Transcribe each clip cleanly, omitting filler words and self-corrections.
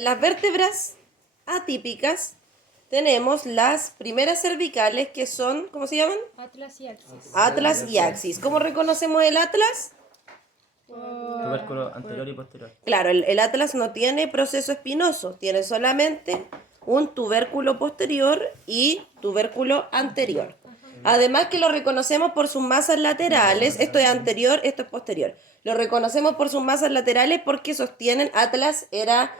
Las vértebras atípicas tenemos las primeras cervicales que son, ¿cómo se llaman? Atlas y Axis. Atlas y axis. ¿Cómo reconocemos el atlas? Tubérculo anterior y posterior. Claro, el atlas no tiene proceso espinoso, tiene solamente un tubérculo posterior y tubérculo anterior. Además que lo reconocemos por sus masas laterales, esto es anterior, esto es posterior. Lo reconocemos por sus masas laterales porque sostienen, Atlas era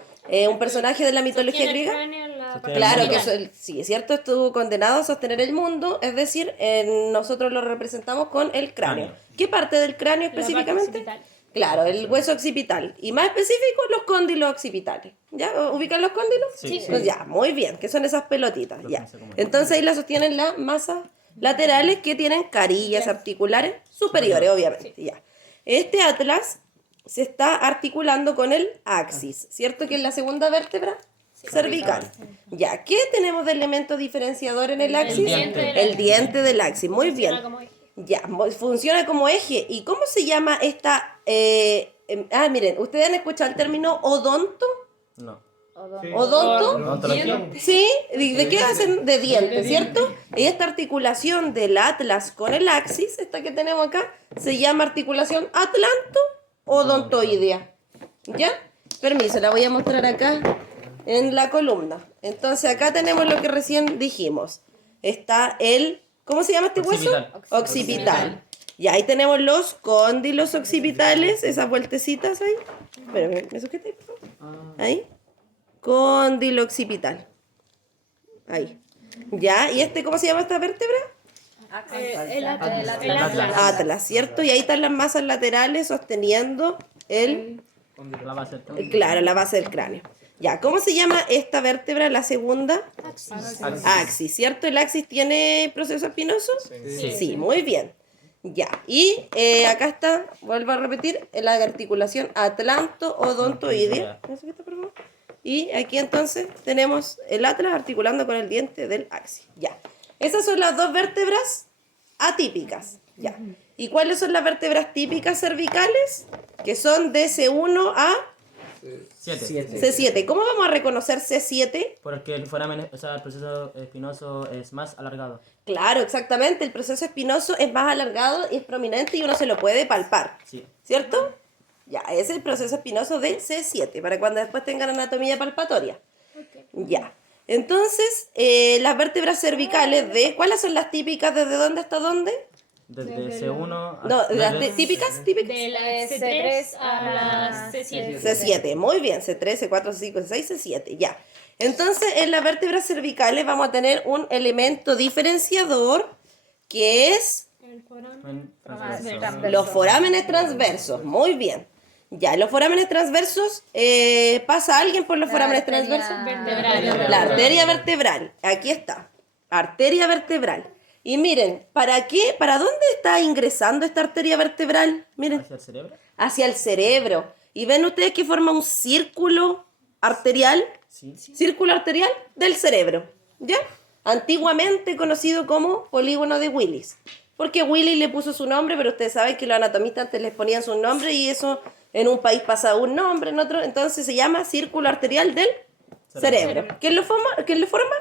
un personaje de la mitología Sostiene el griega. cráneo en la parte Claro que central. sí, es cierto, estuvo condenado a sostener el mundo, es decir, nosotros lo representamos con el cráneo. ¿Qué parte del cráneo La parte específicamente? occipital. Claro, el hueso occipital. Y más específico, los cóndilos occipitales. ¿Ya? ¿Ubican los cóndilos? Sí. Pues ya, muy bien, que son esas pelotitas. Lo Ya. pensé como- Entonces ahí la sostienen las masas laterales que tienen carillas articulares superiores, obviamente. Ya. Este atlas se está articulando con el axis, ¿cierto? Que es la segunda vértebra cervical. Ya, ¿qué tenemos de elemento diferenciador en el axis? diente. El diente del axis, muy bien. Funciona como eje. Ya, funciona como eje. ¿Y cómo se llama esta? Miren, ¿ustedes han escuchado el término odonto? No. ¿Odonto? Odontología. Sí, ¿de qué hacen? De dientes, ¿cierto? Y esta articulación del atlas con el axis, esta que tenemos acá, se llama articulación atlanto-odontoidea. ¿Ya? Permiso, la voy a mostrar acá en la columna. Entonces acá tenemos lo que recién dijimos. Está el, ¿cómo se llama este hueso? Occipital. Occipital. Y ahí tenemos los cóndilos occipitales, esas vueltecitas ahí. Espérame, ¿me sujeta ahí, por favor? Ahí. Cóndilo occipital. Ahí. ¿Ya? ¿Y este cómo se llama esta vértebra? El Atlas. Atlas, ¿cierto? Y ahí están las masas laterales sosteniendo La base del tronco. claro, la base del cráneo. Ya, ¿cómo se llama esta vértebra, la segunda? Axis, ¿cierto? ¿El axis tiene proceso espinoso? Sí, muy bien. Ya, y acá está, vuelvo a repetir, la articulación atlanto-odontoidea. ¿Me sujeta, por favor? Y aquí entonces tenemos el atlas articulando con el diente del axis. Ya. Esas son las dos vértebras atípicas. Ya. ¿Y cuáles son las vértebras típicas cervicales? Que son de C1 a 7. C7. ¿Cómo vamos a reconocer C7? Porque el foramen, o sea, el proceso espinoso es más alargado. Claro, exactamente. El proceso espinoso es más alargado y es prominente y uno se lo puede palpar. Sí. ¿Cierto? Ya, ese es el proceso espinoso de C7, para cuando después tengan anatomía palpatoria. Ya. Entonces, las vértebras cervicales de... ¿Cuáles son las típicas? ¿Desde dónde hasta dónde? Desde C1 No, las desde- típicas. De la C3 a la C7. C7, muy bien. C3, C4, C5, C6, C7, ya. Entonces, en las vértebras cervicales vamos a tener un elemento diferenciador que es El foramen transverso. los forámenes transversos. Muy bien. Ya, los forámenes transversos, ¿pasa alguien por los forámenes transversos? vertebral. La arteria vertebral. Aquí está. Arteria vertebral. Y miren, ¿para qué? ¿Para dónde está ingresando esta arteria vertebral? Miren, Hacia el cerebro. hacia el cerebro. ¿Y ven ustedes que forma un círculo arterial? Sí. Círculo arterial del cerebro. ¿Ya? Antiguamente conocido como polígono de Willis. Porque Willis le puso su nombre, pero ustedes saben que los anatomistas antes les ponían su nombre y eso en un país pasaba un nombre, en otro. Entonces se llama círculo arterial del cerebro. ¿Quién lo forma?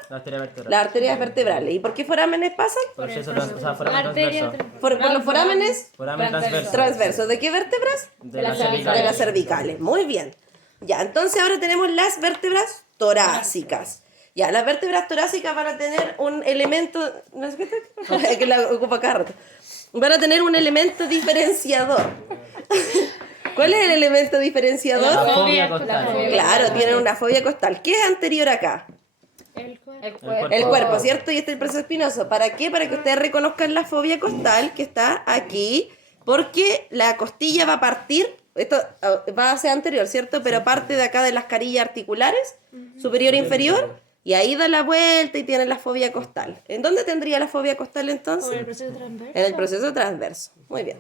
La arteria vertebral. Las arterias vertebrales. ¿Y por qué forámenes pasan? Proceso o sea, foramen Arteria transverso. Por los forámenes Foramen transverso. transversos. ¿De qué vértebras? De las De cervicales. las cervicales. Muy bien. Ya, entonces ahora tenemos las vértebras torácicas. Ya, las vértebras torácicas van a tener un elemento... ¿No es que la ocupa cada rato? Van a tener un elemento diferenciador. ¿Cuál es el elemento La diferenciador? fobia costal. Claro, tienen una fobia costal. ¿Qué es anterior acá? El cuerpo. El cuerpo, ¿cierto? Y este es el proceso espinoso. ¿Para qué? Para que ustedes reconozcan la fobia costal que está aquí, porque la costilla va a partir, esto va a ser anterior, ¿cierto? Pero parte de acá de las carillas articulares, superior e inferior, y ahí da la vuelta y tiene la fobia costal. ¿En dónde tendría la fobia costal Por el entonces? proceso transverso. En el proceso transverso. Muy bien.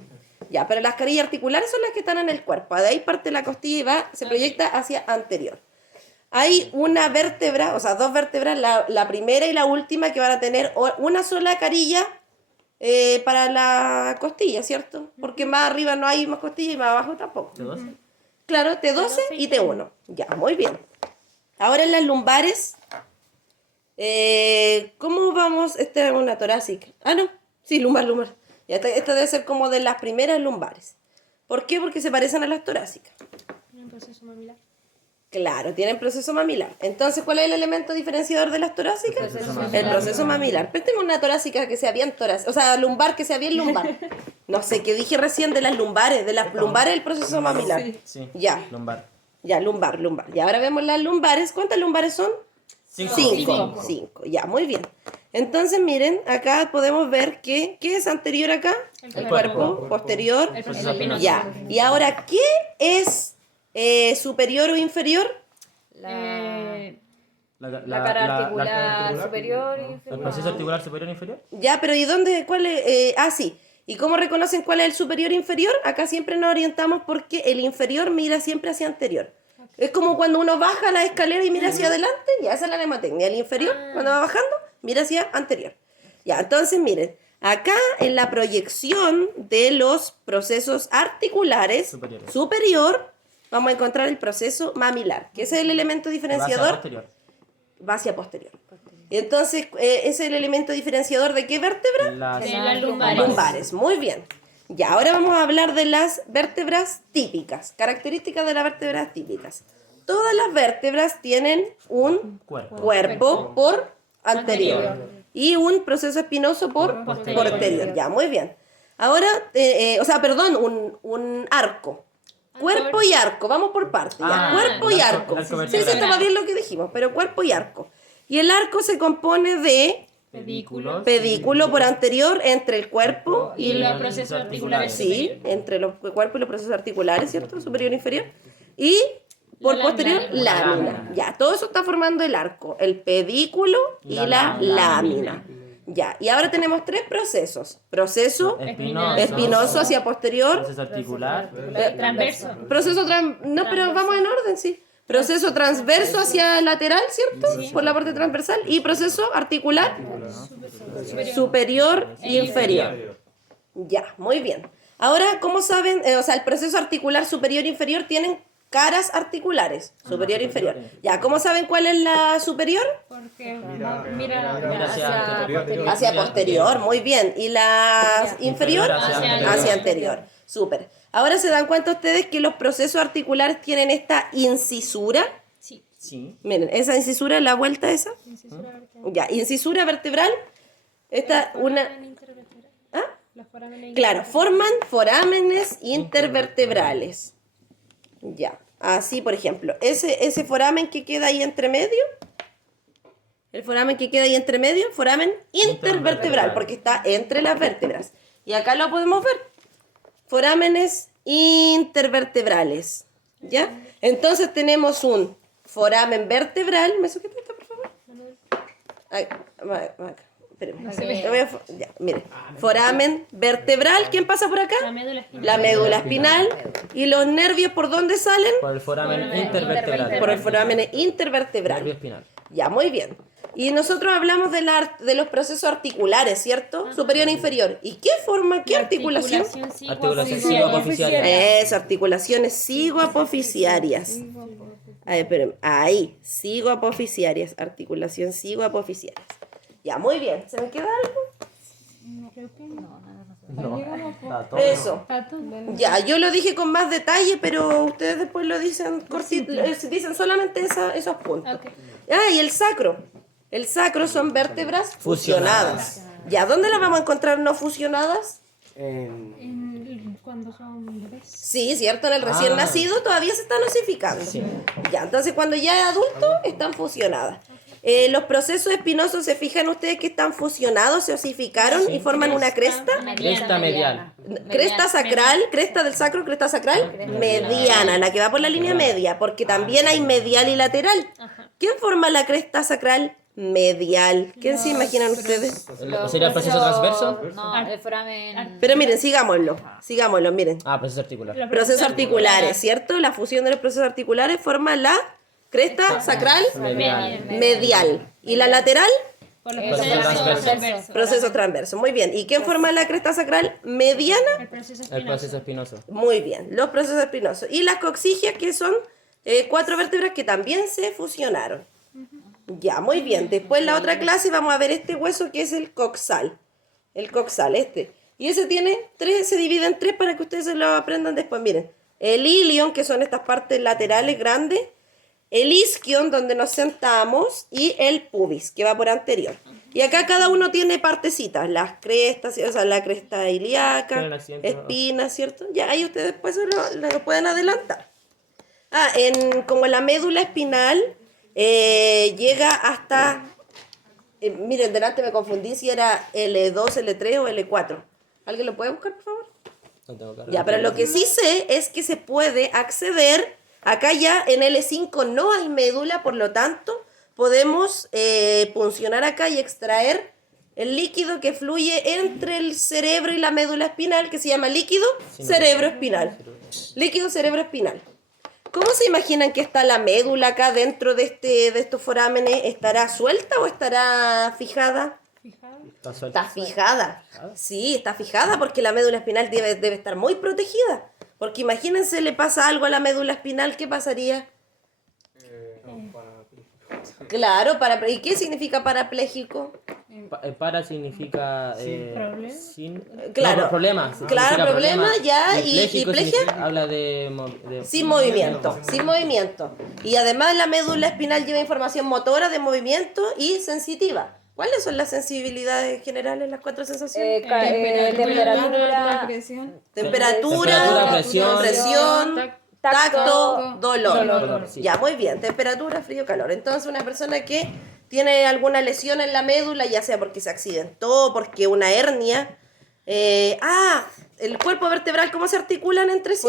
Ya, pero las carillas articulares son las que están en el cuerpo. De ahí parte la costilla y se proyecta hacia anterior. Hay una vértebra, o sea, dos vértebras, la primera y la última, que van a tener una sola carilla para la costilla, ¿cierto? Porque más arriba no hay más costilla y más abajo tampoco. T12. Claro, T12 y T1. Ya, muy bien. Ahora en las lumbares, ¿cómo vamos? Esta es una torácica. Ah, no, sí, lumbar. Ya, esta debe ser como de las primeras lumbares. ¿Por qué? Porque se parecen a las torácicas. Un proceso mamilar. Claro, tienen proceso mamilar. Entonces, ¿cuál es el elemento diferenciador de las torácicas? El proceso mamilar. Pero tengo una torácica que sea bien torácica, o sea, lumbar que sea bien lumbar. No sé, ¿qué dije recién de las lumbares? De las lumbares el proceso mamilar. Sí. Ya. Lumbar. Ya, lumbar. Y ahora vemos las lumbares. ¿Cuántas lumbares son? 5. 5. Ya, muy bien. Entonces, miren, acá podemos ver que, ¿qué es anterior acá? El cuerpo. Posterior. El proceso espinoso. Ya. Y ahora, ¿qué es superior o inferior? Eh, La cara articular superior y ¿El inferior. proceso articular superior e inferior? Ya, pero ¿y dónde? ¿Cuál es? Sí. ¿Y cómo reconocen cuál es el superior e inferior? Acá siempre nos orientamos porque el inferior mira siempre hacia anterior. Es como cuando uno baja la escalera y mira hacia adelante, ya esa es la mnemotecnia. El inferior, cuando va bajando, mira hacia anterior. Ya, entonces miren, acá en la proyección de los procesos articulares superior, vamos a encontrar el proceso mamilar, que es el elemento diferenciador. Posterior. Va hacia posterior. Entonces, es el elemento diferenciador de qué vértebra? de las lumbares. Lumbares. Muy bien. Ya, ahora vamos a hablar de las vértebras típicas, características de las vértebras típicas. Todas las vértebras tienen un cuerpo por anterior y un proceso espinoso por posterior. Ya, muy bien. Ahora, un arco. Cuerpo y arco, vamos por partes. Ya. Cuerpo y arco. Sí, estaba bien lo que dijimos, pero cuerpo y arco. Y el arco se compone de pedículo por anterior entre el cuerpo Y los procesos articulares. sí, entre los cuerpos y los procesos articulares, ¿cierto? Superior e inferior. Y por La posterior, lámina. lámina. Ya, todo eso está formando el arco, el pedículo y la lámina. Ya, y ahora tenemos 3 procesos. Proceso espinoso hacia posterior. Proceso articular. Transverso. No, pero vamos en orden, sí. Proceso transverso hacia lateral, ¿cierto? Por la parte transversal. Y proceso articular superior e inferior. Ya, muy bien. Ahora, ¿cómo saben? El proceso articular superior e inferior tienen caras articulares, superior e inferior. Ya, ¿cómo saben cuál es la superior? Porque mira Hacia posterior, muy bien. ¿Y la inferior? Hacia anterior. Súper. Ahora se dan cuenta ustedes que los procesos articulares tienen esta incisura. Sí. Sí. Miren, esa incisura, la vuelta esa. Ya, incisura vertebral. Esta, una... ¿Ah? Claro, forman forámenes intervertebrales. Ya, así por ejemplo, ese foramen que queda ahí entre medio, el foramen que queda ahí entre medio, foramen intervertebral, porque está entre las vértebras. Y acá lo podemos ver, forámenes intervertebrales, ¿ya? Entonces tenemos un foramen vertebral, ¿me sujetas esto, por favor? Ay, acá. Espérenme. Ya, mire. Foramen vertebral. ¿Quién pasa por acá? La médula espinal. La médula espinal. ¿Y los nervios por dónde salen? Por el foramen intervertebral. Por el foramen intervertebral. Nervio espinal. Ya, muy bien. Y nosotros hablamos de los procesos articulares, ¿cierto? Superior e inferior. ¿Y qué forma, qué articulación? Articulación cigoapoficiaria. Eso, articulaciones cigoapoficiarias. Ahí, cigoapoficiarias. Articulación cigoapoficiarias. Ya, muy bien. ¿Se me queda algo? No. Está todo. Eso. Ya, yo lo dije con más detalle, pero ustedes después lo dicen cortito, dicen solamente esos puntos. Ok. Ah, y el sacro. El sacro son vértebras fusionadas. Ya, ¿dónde las vamos a encontrar no fusionadas? Cuando son bebés. Sí, cierto, en el recién nacido todavía se están osificando. Ya, entonces cuando ya es adulto están fusionadas. Los procesos espinosos, ¿se fijan ustedes que están fusionados, se osificaron y forman una cresta? Cresta medial. Cresta sacral, cresta del sacro, cresta sacral mediana, la que va por la línea media, porque también hay medial y lateral. ¿Quién forma la cresta sacral medial? ¿Quién se imaginan ustedes? ¿Sería el proceso transverso? No, el foramen. Pero miren, sigámoslo, miren. Proceso articular. Procesos articulares, ¿cierto? La fusión de los procesos articulares forma la cresta sacral medial. ¿Y la lateral? Por los Proceso procesos transverso. transversos. Proceso transverso. Muy bien. ¿Y quién forma la cresta sacral mediana? El proceso El espinoso. proceso espinoso. Muy bien. Los procesos espinosos. ¿Y las coxigias, que son 4 vértebras que también se fusionaron. Ya, muy bien. Después en la otra clase vamos a ver este hueso que es el coxal. El coxal, este. Y ese tiene 3, se divide en 3 para que ustedes se lo aprendan después. Miren, el ilion, que son estas partes laterales grandes, el isquion, donde nos sentamos, y el pubis, que va por anterior. Y acá cada uno tiene partecitas, las crestas, o sea, la cresta ilíaca, espinas, ¿cierto? Ya ahí ustedes después lo pueden adelantar. Como la médula espinal llega hasta, miren, delante me confundí si era L2, L3 o L4. ¿Alguien lo puede buscar, por favor? No tengo claro. Ya, pero lo que sí sé es que se puede acceder, acá ya en L5 no hay médula, por lo tanto podemos puncionar acá y extraer el líquido que fluye entre el cerebro y la médula espinal, que se llama líquido cerebroespinal. Líquido cerebroespinal. ¿Cómo se imaginan que está la médula acá dentro de estos forámenes? ¿Estará suelta o estará fijada? Está fijada. Sí, está fijada porque la médula espinal debe estar muy protegida. Porque imagínense, le pasa algo a la médula espinal, ¿qué pasaría? Claro, ¿y qué significa parapléjico? Para significa sin Claro, no, problema. Claro, problema ya. ¿Y plegia? Habla de Sin movimiento, sin movimiento. Y además la médula espinal lleva información motora, de movimiento y sensitiva. ¿Cuáles son las sensibilidades generales, las 4 sensaciones? Temperatura, presión, tacto, dolor. Sí. Ya, muy bien. Temperatura, frío, calor. Entonces, una persona que tiene alguna lesión en la médula, ya sea porque se accidentó, porque una hernia. El cuerpo vertebral, ¿cómo se articulan entre sí?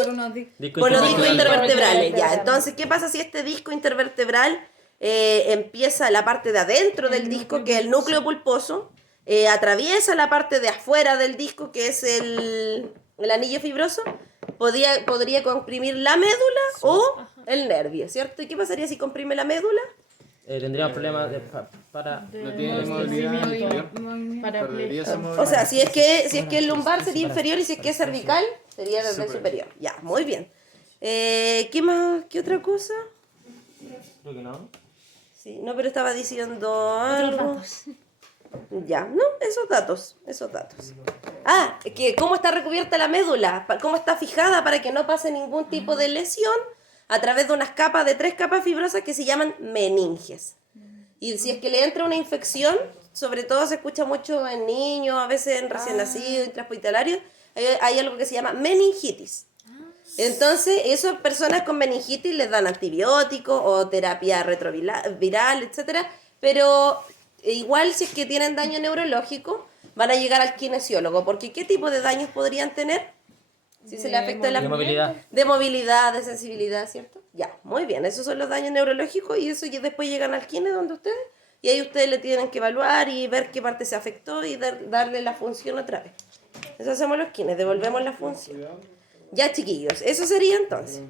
Por los discos intervertebrales. Ya, entonces, ¿qué pasa si este disco intervertebral empieza la parte de adentro del disco, que es el núcleo pulposo, atraviesa la parte de afuera del disco, que es el anillo fibroso? Podría comprimir la médula o el nervio, ¿cierto? ¿Y qué pasaría si comprime la médula? Tendríamos problemas para... No tiene movilidad inferior. O sea, si es que el lumbar sería inferior y si es que es cervical, sería desde el superior. Ya, muy bien. ¿Qué más? ¿Qué otra cosa? Creo que no. Sí, no, pero estaba diciendo algo. Ya, no, esos datos. Que cómo está recubierta la médula, cómo está fijada para que no pase ningún tipo de lesión a través de unas capas, de 3 capas fibrosas que se llaman meninges. Y si es que le entra una infección, sobre todo se escucha mucho en niños, a veces en recién nacidos, intrahospitalarios, hay algo que se llama meningitis. Entonces, esas personas con meningitis les dan antibióticos o terapia retroviral, etcétera, pero igual si es que tienen daño neurológico, van a llegar al kinesiólogo, porque ¿qué tipo de daños podrían tener? Si se le afecta la movilidad. De movilidad, de sensibilidad, ¿cierto? Ya, muy bien, esos son los daños neurológicos y eso ya después llegan al kine donde ustedes, y ahí ustedes le tienen que evaluar y ver qué parte se afectó y darle la función otra vez. Eso hacemos los kines, devolvemos la función. Ya, chiquillos, eso sería entonces.